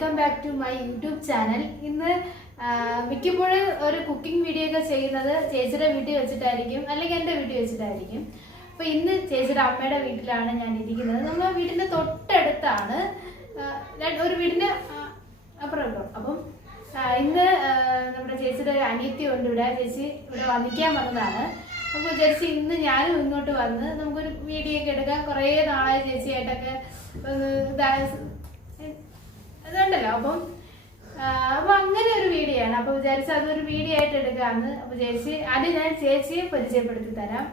Welcome back to my YouTube channel ഇന്ന് മിക്കപ്പോഴും ഒരു കുക്കിംഗ് വീഡിയോ ഒക്കെ ചെയ്യുന്നത് ചേച്ചിയുടെ വീട്ടിൽ വെച്ചിട്ടായിരിക്കും അല്ലെങ്കിൽ എന്റെ വീട്ടിൽ വെച്ചിട്ടായിരിക്കും. അപ്പൊ ഇന്ന് ചേച്ചിയുടെ അമ്മയുടെ വീട്ടിലാണ് ഞാൻ ഇരിക്കുന്നത്. നമ്മൾ വീടിന്റെ തൊട്ടടുത്താണ് ഒരു വീടിന്റെ ആ, അപ്പുറം അപ്പം ഇന്ന് നമ്മുടെ ചേച്ചിയുടെ ഒരു അനിയത്തി ഉണ്ട് ഇവിടെ. ചേച്ചി ഇവിടെ വന്നിക്കാൻ വന്നതാണ്. അപ്പോൾ ചേച്ചി ഇന്ന് ഞാനും ഇങ്ങോട്ട് വന്ന് നമുക്കൊരു വീഡിയോ ഒക്കെ എടുക്കാം. കുറേ നാളായി ചേച്ചിയായിട്ടൊക്കെ അപ്പം അപ്പൊ അങ്ങനെ ഒരു വീഡിയോ ആണ് അപ്പൊ വിചാരിച്ച അതൊരു വീഡിയോ ആയിട്ട് എടുക്കാന്ന്. അപ്പൊ ചേച്ചി അത് ഞാൻ ചേച്ചിയെ പരിചയപ്പെടുത്തി തരാം.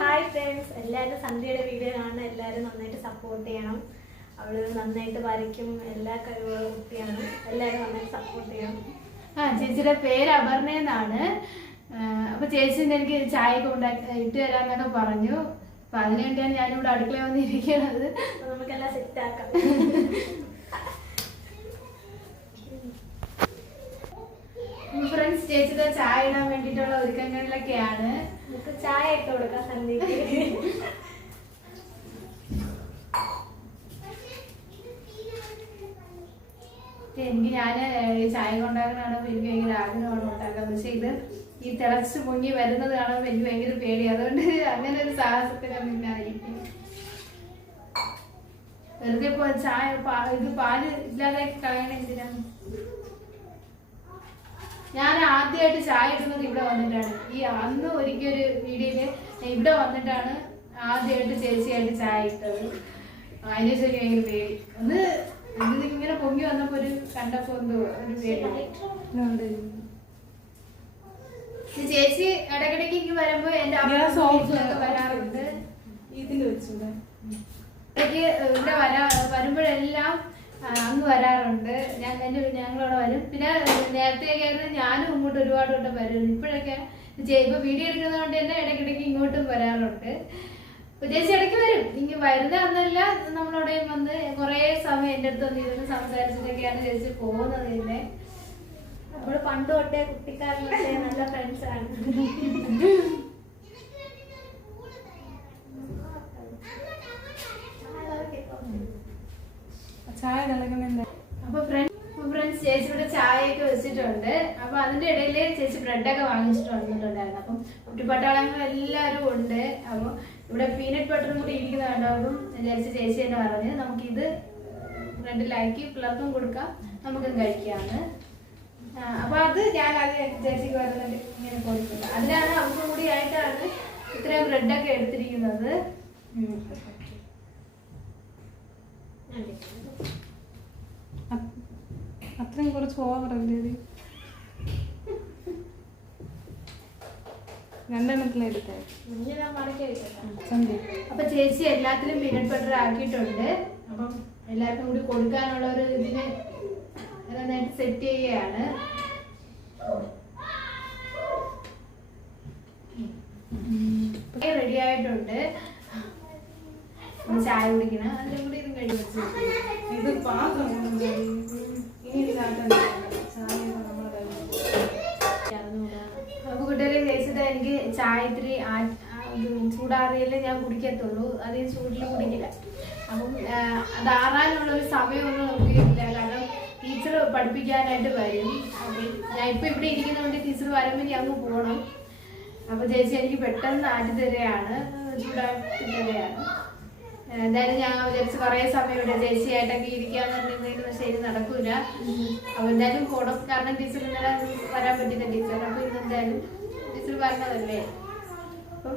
ഹായ് ഫ്രണ്ട്സ് എല്ലാവരും സന്ധ്യയുടെ വീഡിയോ കാണുന്ന എല്ലാവരും നന്നായിട്ട് സപ്പോർട്ട് ചെയ്യണം. അവൾ നന്നായിട്ട് വരയ്ക്കും. എല്ലാ കഴിവുകളും കുട്ടിയാണ് എല്ലാവരും നന്നായിട്ട് സപ്പോർട്ട് ചെയ്യണം. ആ ചേച്ചിയുടെ പേര് അപർണ എന്നാണ് അപ്പൊ ചേച്ചി എനിക്ക് ചായ ഒക്കെ ഉണ്ടാക്കി ഇട്ട് തരാന്നൊക്കെ പറഞ്ഞു. അപ്പൊ അതിനുവേണ്ടിയാണ് ഞാനിവിടെ അടുക്കള വന്നിരിക്കുന്നത്. നമുക്കെല്ലാം സെറ്റ് ആക്കാം. ഫ്രണ്ട്സ് ചേച്ചിയുടെ ചായ ഇടാൻ വേണ്ടിട്ടുള്ള ഒരുക്കങ്ങളിലൊക്കെയാണ്. ചായ ഇട്ട് കൊടുക്കാം സന്ധ്യക്ക് എനിക്ക് ഞാൻ ഈ ചായ കൊണ്ടാക്കാനാണ് എനിക്ക് ഭയങ്കര ആഗ്രഹമാണ് ഉണ്ടാക്കാൻ പക്ഷെ ഇത് ഈ തിളച്ച് പൊങ്ങി വരുന്നത് കാണുമ്പോൾ എനിക്ക് ഭയങ്കര പേടി അതുകൊണ്ട് അങ്ങനെ ഒരു സാഹസത്തിന് മുന്നായിരിക്കും വെറുതെ ഇപ്പൊ ചായ പാ- ഇത് പാൽ ഇല്ലാതെ കളയണ എന്തിനാണ് ഞാൻ ആദ്യമായിട്ട് ചായ ഇടുന്നത് ഇവിടെ വന്നിട്ടാണ്. ഈ അന്ന് ഒരിക്കൽ ഒരു വീഡിയോയിൽ ഇവിടെ വന്നിട്ടാണ് ആദ്യമായിട്ട് ചേച്ചിയായിട്ട് ചായ ഇട്ടത്. അതിന് ശരി ഭയങ്കര പേടി. ഒന്ന് ഇത് ഇങ്ങനെ പൊങ്ങി വന്നപ്പോ ഒരു കണ്ടപ്പോ എന്തോ ഒരു പേടി. ചേച്ചി ഇടക്കിടക്ക് എനിക്ക് വരുമ്പോ എന്റെ അമ്മ വരാറുണ്ട്. ഇതിൽ വെച്ചൂടെ? ഇവിടെ വരാ വരുമ്പോഴെല്ലാം അങ്ങ് വരാറുണ്ട്. ഞാൻ എന്റെ ഞങ്ങളവിടെ വരും. പിന്നെ നേരത്തെയൊക്കെ ആയിരുന്നു ഞാനും ഇങ്ങോട്ട് ഒരുപാട് വട്ടം വരും. ഇപ്പോഴൊക്കെ ഇപ്പൊ വീഡിയോ എടുക്കുന്നത് കൊണ്ട് തന്നെ ഇടയ്ക്കിടയ്ക്ക് ഇങ്ങോട്ടും വരാറുണ്ട്. ചേച്ചി ഇടയ്ക്ക് വരും. ഇങ്ങ് വരുന്ന അന്നല്ല നമ്മളവിടെയും വന്ന് കുറേ സമയം എന്റെ അടുത്ത് വന്നിരുന്ന് സംസാരിച്ചിട്ടൊക്കെയാണ് ചേച്ചി പോകുന്നത് തന്നെ നമ്മൾ പണ്ട് തൊട്ടേ കുട്ടിക്കാലത്തെ നല്ല ഫ്രണ്ട്സ് ആണ്. ചായ തിളക്കുന്നുണ്ട്. അപ്പൊ ഫ്രണ്ട് ഫ്രണ്ട്സ് ചേച്ചി ഇവിടെ ചായയൊക്കെ വെച്ചിട്ടുണ്ട്. അപ്പൊ അതിന്റെ ഇടയിൽ ചേച്ചി ബ്രെഡൊക്കെ വാങ്ങിച്ചിട്ട് വന്നിട്ടുണ്ടായിരുന്നു അപ്പം കുട്ടിപ്പട്ടാളങ്ങൾ എല്ലാവരും ഉണ്ട്. അപ്പൊ ഇവിടെ പീനട്ട് ബട്ടറും കൂടി ഇരിക്കുന്ന കണ്ടപ്പം വിചാരിച്ച ചേച്ചി തന്നെ പറഞ്ഞ് നമുക്കിത് ബ്രെഡിലാക്കി പിള്ളേർക്കും കൊടുക്കാം. നമുക്കും കഴിക്കാന്ന്. ആ, അപ്പൊ അത് ഞാൻ അത് ചേച്ചിക്ക് വരുന്നുണ്ട് ഇങ്ങനെ കൊടുക്കുന്നത് അതിനാണ് അവർക്ക് കൂടി ആയിട്ടാണ് ഇത്രയും ബ്രെഡൊക്കെ എടുത്തിരിക്കുന്നത്. അത്രയും കുറച്ച് ഇത്? രണ്ടെണ്ണത്തിലെടുത്തേ അപ്പൊ ചേച്ചി എല്ലാത്തിലും പീനട്ട് ബട്ടർ ആക്കിയിട്ടുണ്ട്. അപ്പം എല്ലാവർക്കും കൂടി കൊടുക്കാനുള്ള ഒരു ഇതിന് നന്നായിട്ട് സെറ്റ് ചെയ്യുകയാണ്. റെഡി ആയിട്ടുണ്ട്. ചായ കുടിക്കണം. അതിലും കൂടി ഇതും കഴിച്ചു ഇത് പാത്രം ഇനി കയ്യിൽ അപ്പൊ കൂട്ടുകാരെ ചേച്ചിട്ട് എനിക്ക് ചായ ഇത്തിരി ചൂടാറിയാലേ ഞാൻ കുടിക്കത്തുള്ളൂ. അത് ചൂടിൽ കുടിക്കില്ല. അപ്പം അതാറാനുള്ള അത് ആറാനുള്ള ഒരു സമയമൊന്നും നോക്കിയിട്ടില്ല കാരണം ടീച്ചർ പഠിപ്പിക്കാനായിട്ട് വരും. ഞാൻ ഇപ്പൊ ഇവിടെ ഇരിക്കുന്നതുകൊണ്ട് ടീച്ചർ വരുമ്പോൾ ഞാൻ പോകണം അപ്പൊ ചേച്ചി എനിക്ക് പെട്ടെന്ന് ആറ്റി തരികയാണ്. എന്തായാലും ഞാൻ വിചാരിച്ച് കുറേ ഇവിടെ ചേച്ചിയായിട്ടൊക്കെ ഇരിക്കാന്ന് പറഞ്ഞിരുന്നെങ്കിൽ പക്ഷെ ഇത് നടക്കൂല. അപ്പൊ എന്തായാലും പോണം. കാരണം ടീച്ചർ ഇന്നലെ വരാൻ പറ്റില്ല ടീച്ചർ അപ്പൊ ഇന്ന് എന്തായാലും ടീച്ചർ പറഞ്ഞതല്ലേ അപ്പം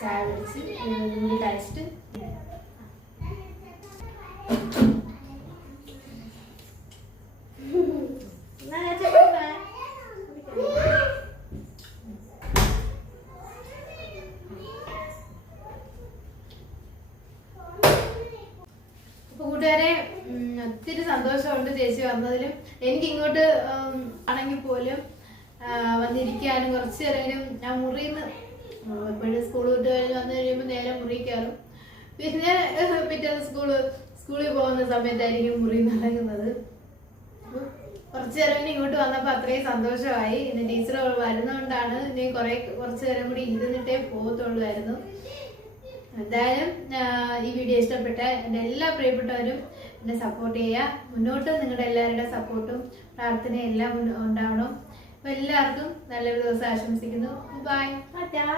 ചായ കുടിച്ച് കഴിച്ചിട്ട് എന്നാ ഞാൻ ചോദിക്കട്ടെ? അപ്പൊ കൂട്ടുകാരെ ഒത്തിരി സന്തോഷമുണ്ട് ചേച്ചി വന്നതിലും. എനിക്ക് ഇങ്ങോട്ട് ആണെങ്കിൽ പോലും വന്നിരിക്കാനും കുറച്ച് നേരം ഞാൻ മുറിയിൽ നിന്ന് എപ്പോഴും സ്കൂൾ കഴിഞ്ഞ് വന്നു കഴിയുമ്പോൾ നേരെ മുറി പിന്നെ പിറ്റേന്ന് സ്കൂൾ സ്കൂളിൽ പോകുന്ന സമയത്തായിരിക്കും മുറി നടക്കുന്നത് കുറച്ചു നേരം ഇങ്ങോട്ട് വന്നപ്പോൾ അത്രയും സന്തോഷമായി. ഇന്ന് ടീച്ചർ വരുന്നതുകൊണ്ടാണ് ഇനി കുറേ കുറച്ചു നേരം കൂടി ഇരുന്നിട്ടേ പോകത്തുള്ളായിരുന്നു എന്തായാലും ഈ വീഡിയോ ഇഷ്ടപ്പെട്ട എന്റെ എല്ലാ പ്രിയപ്പെട്ടവരും എന്നെ സപ്പോർട്ട് ചെയ്യുക. മുന്നോട്ട് നിങ്ങളുടെ എല്ലാവരുടെ സപ്പോർട്ടും പ്രാർത്ഥനയും എല്ലാം ഉണ്ടാവണം. അപ്പോൾ എല്ലാവർക്കും നല്ലൊരു ദിവസം ആശംസിക്കുന്നു. ബൈ അതാ.